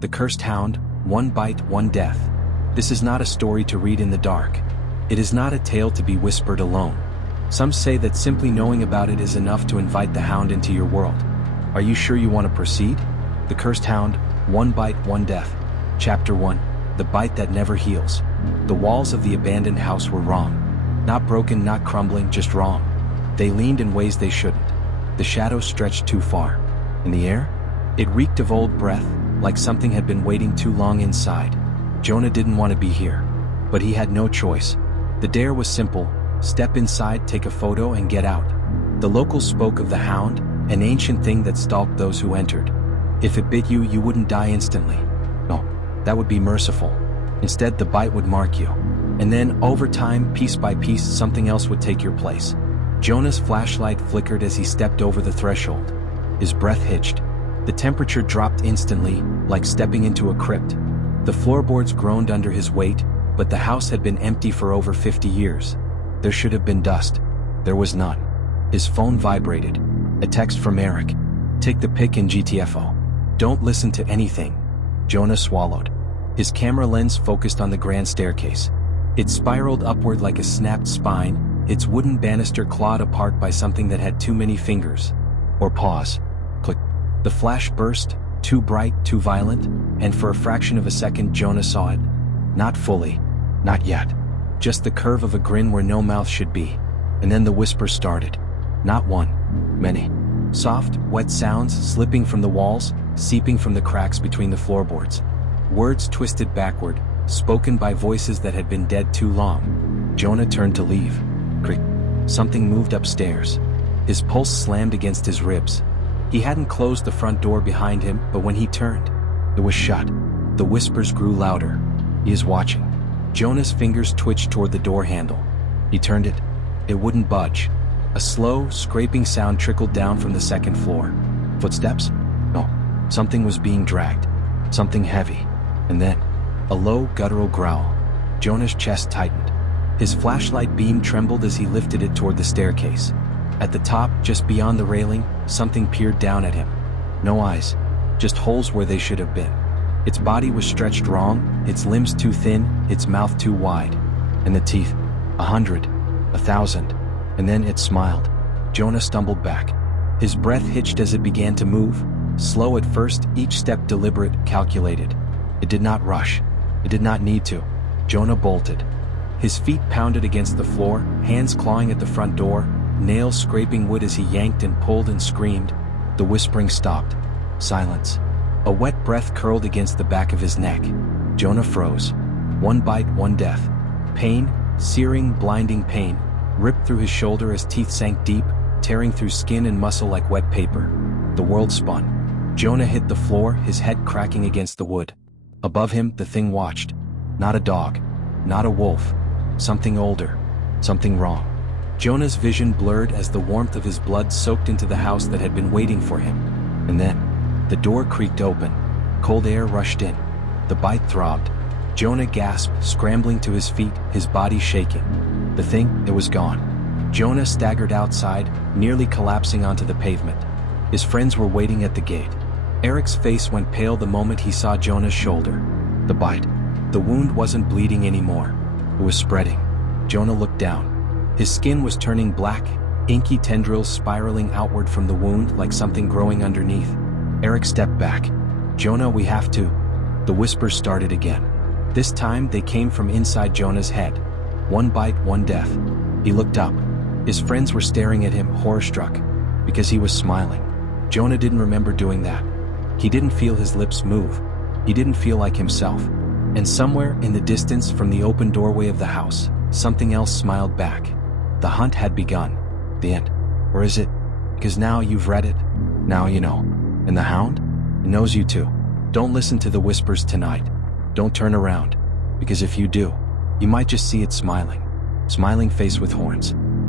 The Cursed Hound, One Bite, One Death. This is not a story to read in the dark. It is not a tale to be whispered alone. Some say that simply knowing about it is enough to invite the hound into your world. Are you sure you want to proceed? The Cursed Hound, One Bite, One Death. Chapter 1. The Bite That Never Heals. The walls of the abandoned house were wrong. Not broken, not crumbling, just wrong. They leaned in ways they shouldn't. The shadows stretched too far. In the air? It reeked of old breath, like something had been waiting too long inside. Jonah didn't want to be here, but he had no choice. The dare was simple: step inside, take a photo, and get out. The locals spoke of the hound, an ancient thing that stalked those who entered. If it bit you, you wouldn't die instantly. No, that would be merciful. Instead, the bite would mark you. And then, over time, piece by piece, something else would take your place. Jonah's flashlight flickered as he stepped over the threshold. His breath hitched. The temperature dropped instantly, like stepping into a crypt. The floorboards groaned under his weight, but the house had been empty for over 50 years. There should have been dust. There was none. His phone vibrated. A text from Eric. Take the pic in GTFO. Don't listen to anything. Jonah swallowed. His camera lens focused on the grand staircase. It spiraled upward like a snapped spine, its wooden banister clawed apart by something that had too many fingers. Or paws. Click. The flash burst, too bright, too violent, and for a fraction of a second Jonah saw it. Not fully. Not yet. Just the curve of a grin where no mouth should be. And then the whisper started. Not one. Many. Soft, wet sounds slipping from the walls, seeping from the cracks between the floorboards. Words twisted backward, spoken by voices that had been dead too long. Jonah turned to leave. Creak. Something moved upstairs. His pulse slammed against his ribs. He hadn't closed the front door behind him, but when he turned, it was shut. The whispers grew louder. He is watching. Jonah's fingers twitched toward the door handle. He turned it. It wouldn't budge. A slow, scraping sound trickled down from the second floor. Footsteps? No. Something was being dragged. Something heavy. And then, a low, guttural growl. Jonah's chest tightened. His flashlight beam trembled as he lifted it toward the staircase. At the top, just beyond the railing, something peered down at him. No eyes. Just holes where they should have been. Its body was stretched wrong, its limbs too thin, its mouth too wide. And the teeth. 100. 1,000. And then it smiled. Jonah stumbled back. His breath hitched as it began to move. Slow at first, each step deliberate, calculated. It did not rush. It did not need to. Jonah bolted. His feet pounded against the floor, hands clawing at the front door, nails scraping wood as he yanked and pulled and screamed. The whispering stopped. Silence. A wet breath curled against the back of his neck. Jonah froze. One bite, one death. Pain, searing, blinding pain, ripped through his shoulder as teeth sank deep, tearing through skin and muscle like wet paper. The world spun. Jonah hit the floor, his head cracking against the wood. Above him, the thing watched. Not a dog. Not a wolf. Something older. Something wrong. Jonah's vision blurred as the warmth of his blood soaked into the house that had been waiting for him. And then, the door creaked open. Cold air rushed in. The bite throbbed. Jonah gasped, scrambling to his feet, his body shaking. The thing, it was gone. Jonah staggered outside, nearly collapsing onto the pavement. His friends were waiting at the gate. Eric's face went pale the moment he saw Jonah's shoulder. The bite. The wound wasn't bleeding anymore. It was spreading. Jonah looked down. His skin was turning black, inky tendrils spiraling outward from the wound like something growing underneath. Eric stepped back. Jonah, we have to. The whispers started again. This time they came from inside Jonah's head. One bite, one death. He looked up. His friends were staring at him, horror-struck, because he was smiling. Jonah didn't remember doing that. He didn't feel his lips move. He didn't feel like himself. And somewhere in the distance from the open doorway of the house, something else smiled back. The hunt had begun. The end. Or is it? Because now you've read it. Now you know. And the hound? It knows you too. Don't listen to the whispers tonight. Don't turn around. Because if you do, you might just see it smiling. Smiling face with horns.